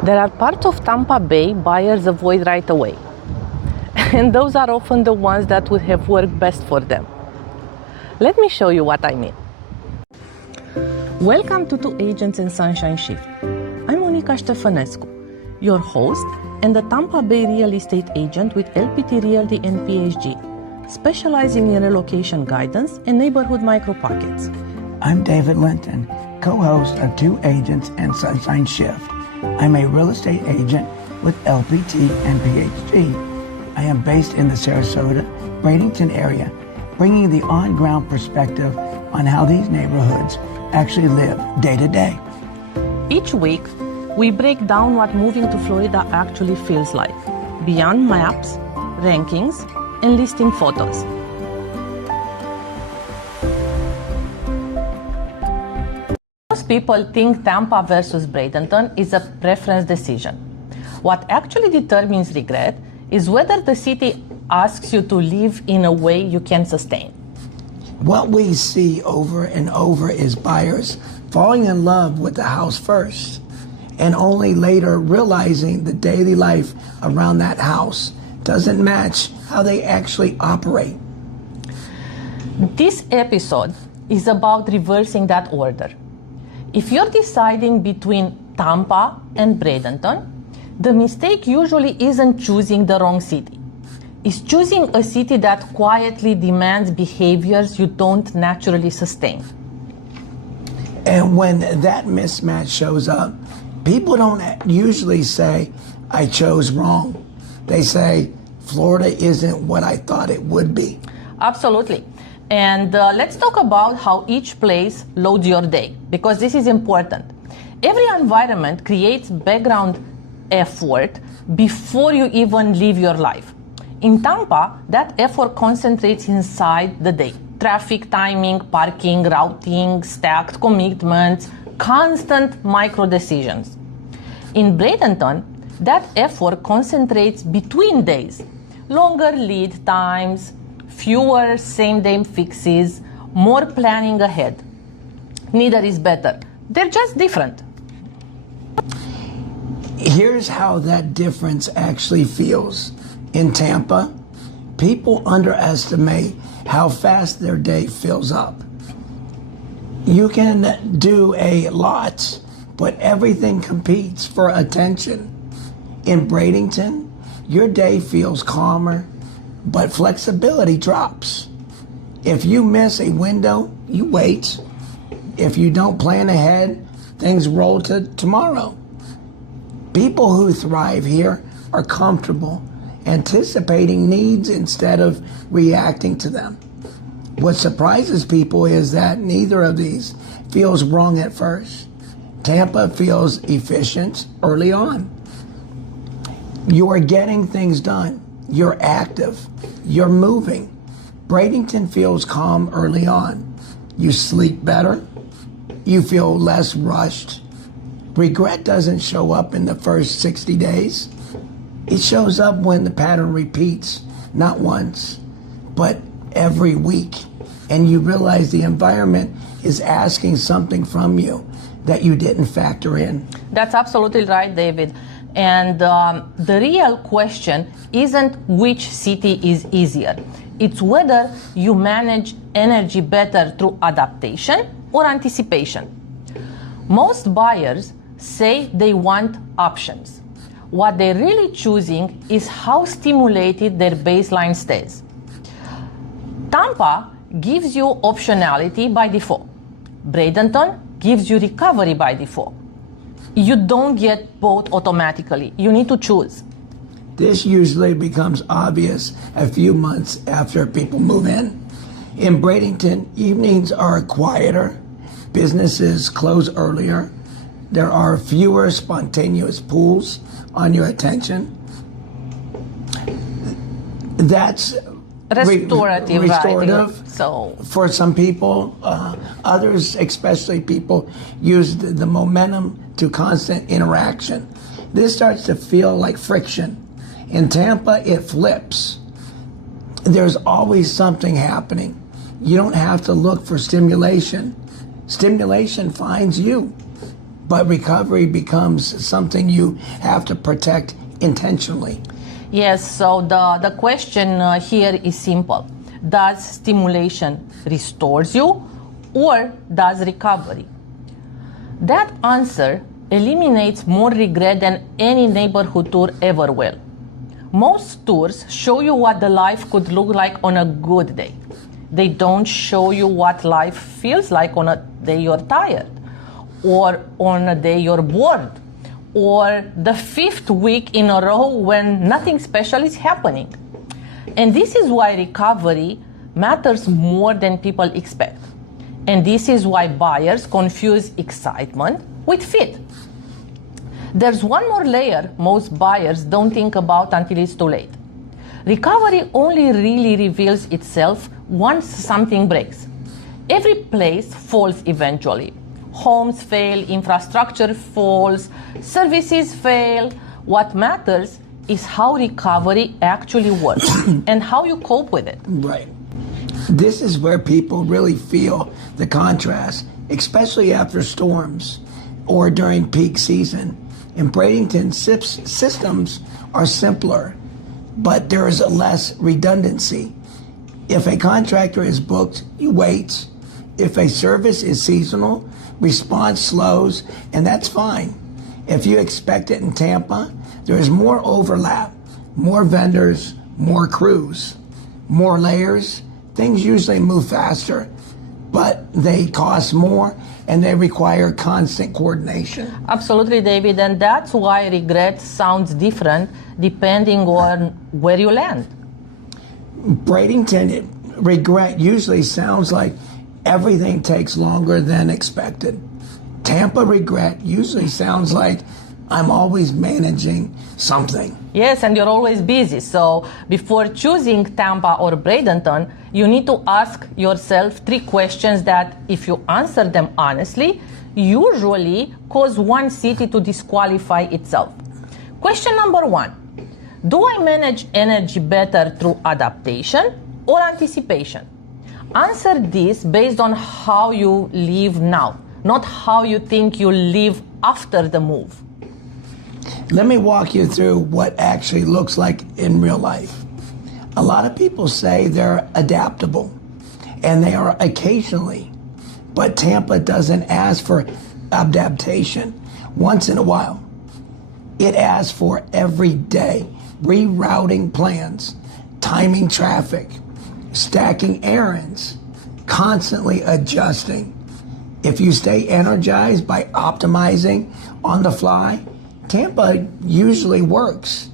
There are parts of Tampa Bay buyers avoid right away, and those are often the ones that would have worked best for them. Let me show you what I mean. Welcome to Two Agents and Sunshine Shift. I'm Monica Stefanescu, your host and the Tampa Bay real estate agent with LPT Realty and PhD, specializing in relocation guidance and neighborhood micro-pockets. I'm David Linton, co-host of Two Agents and Sunshine Shift. I'm a real estate agent with LPT and PhD. I am based in the Sarasota, Bradenton area, bringing the on-ground perspective on how these neighborhoods actually live day to day. Each week, we break down what moving to Florida actually feels like, beyond maps, rankings, and listing photos. Most people think Tampa versus Bradenton is a preference decision. What actually determines regret is whether the city asks you to live in a way you can sustain. What we see over and over is buyers falling in love with the house first, and only later realizing the daily life around that house doesn't match how they actually operate. This episode is about reversing that order. If you're deciding between Tampa and Bradenton, the mistake usually isn't choosing the wrong city. It's choosing a city that quietly demands behaviors you don't naturally sustain. And when that mismatch shows up, people don't usually say, I chose wrong. They say, Florida isn't what I thought it would be. Absolutely. And let's talk about how each place loads your day, because this is important. Every environment creates background effort before you even live your life. In Tampa, that effort concentrates inside the day. Traffic timing, parking, routing, stacked commitments, constant micro decisions. In Bradenton, that effort concentrates between days. Longer lead times, fewer same-day fixes, more planning ahead. Neither is better. They're just different. Here's how that difference actually feels. In Tampa, people underestimate how fast their day fills up. You can do a lot, but everything competes for attention. In Bradenton, your day feels calmer, but flexibility drops. If you miss a window, you wait. If you don't plan ahead, things roll to tomorrow. People who thrive here are comfortable, anticipating needs instead of reacting to them. What surprises people is that neither of these feels wrong at first. Tampa feels efficient early on. You are getting things done. You're active. You're moving. Bradenton feels calm early on. You sleep better. You feel less rushed. Regret doesn't show up in the first 60 days. It shows up when the pattern repeats, not once, but every week. And you realize the environment is asking something from you that you didn't factor in. That's absolutely right, David. And the real question isn't which city is easier. It's whether you manage energy better through adaptation or anticipation. Most buyers say they want options. What they're really choosing is how stimulated their baseline stays. Tampa gives you optionality by default. Bradenton gives you recovery by default. You don't get both automatically. You need to choose. This usually becomes obvious a few months after people move in. In Bradenton, evenings are quieter. Businesses close earlier. There are fewer spontaneous pulls on your attention. That's restorative. Right? So for some people, others, especially people, use the momentum to constant interaction. This starts to feel like friction. In Tampa, it flips. There's always something happening. You don't have to look for stimulation. Stimulation finds you. but recovery becomes something you have to protect intentionally. Yes, so the question here is simple. Does stimulation restores you or does recovery? That answer eliminates more regret than any neighborhood tour ever will. Most tours show you what the life could look like on a good day. They don't show you what life feels like on a day you're tired, or on a day you're bored, or the 5th week in a row when nothing special is happening. And this is why recovery matters more than people expect. And this is why buyers confuse excitement with fit. There's one more layer most buyers don't think about until it's too late. Recovery only really reveals itself once something breaks. Every place falls eventually. Homes fail, infrastructure falls, services fail. What matters is how recovery actually works and how you cope with it. Right. This is where people really feel the contrast, especially after storms or during peak season. In Bradenton, systems are simpler, but there is less redundancy. If a contractor is booked, he waits. If a service is seasonal, response slows, and that's fine. If you expect it in Tampa, there is more overlap, more vendors, more crews, more layers. Things usually move faster, but they cost more and they require constant coordination. Absolutely, David, and that's why regret sounds different depending on where you land. Bradenton, regret usually sounds like everything takes longer than expected. Tampa regret usually sounds like I'm always managing something. Yes, and you're always busy. So before choosing Tampa or Bradenton, you need to ask yourself 3 questions that, if you answer them honestly, usually cause one city to disqualify itself. Question number 1, do I manage energy better through adaptation or anticipation? Answer this based on how you live now, not how you think you'll live after the move. Let me walk you through what actually looks like in real life. A lot of people say they're adaptable, and they are occasionally, but Tampa doesn't ask for adaptation once in a while. It asks for every day, rerouting plans, timing traffic, stacking errands, constantly adjusting. If you stay energized by optimizing on the fly, Tampa usually works.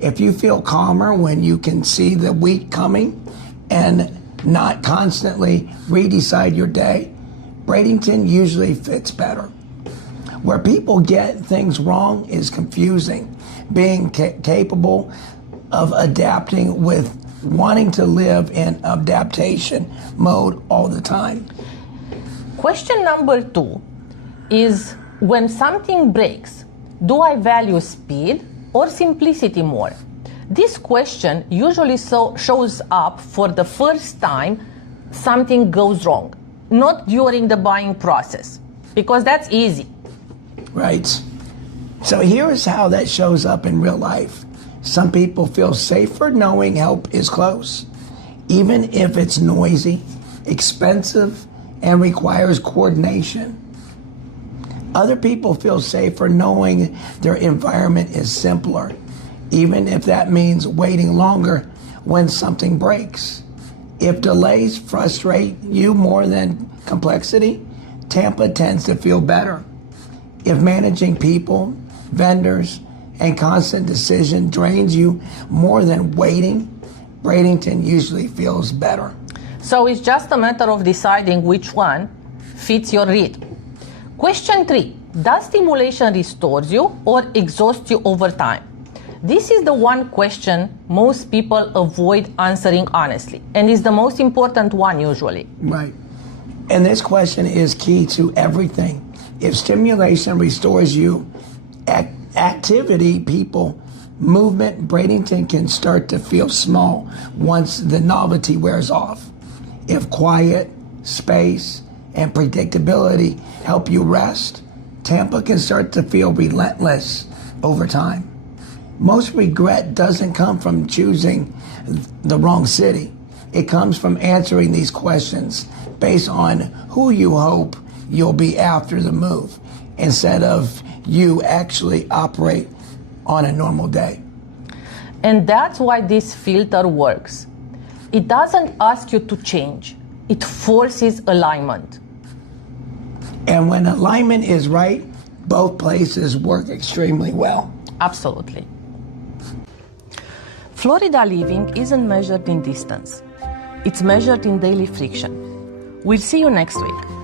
If you feel calmer when you can see the week coming and not constantly redecide your day, Bradenton usually fits better. Where people get things wrong is confusing, being capable of adapting with wanting to live in adaptation mode all the time. Question number 2 is, when something breaks, do I value speed or simplicity more? This question usually shows up for the first time something goes wrong, not during the buying process, because that's easy. Right. So here's how that shows up in real life. Some people feel safer knowing help is close, even if it's noisy, expensive, and requires coordination. Other people feel safer knowing their environment is simpler, even if that means waiting longer when something breaks. If delays frustrate you more than complexity, Tampa tends to feel better. If managing people, vendors, and constant decision drains you more than waiting, Bradenton usually feels better. So it's just a matter of deciding which one fits your read. Question 3, does stimulation restores you or exhausts you over time? This is the one question most people avoid answering honestly, and is the most important one usually. Right. And this question is key to everything. If stimulation restores you, activity, people, movement, Bradenton can start to feel small once the novelty wears off. If quiet, space, and predictability help you rest, Tampa can start to feel relentless over time. Most regret doesn't come from choosing the wrong city. It comes from answering these questions based on who you hope you'll be after the move, instead of you actually operate on a normal day. And that's why this filter works. It doesn't ask you to change. It forces alignment. And when alignment is right, both places work extremely well. Absolutely. Florida living isn't measured in distance. It's measured in daily friction. We'll see you next week.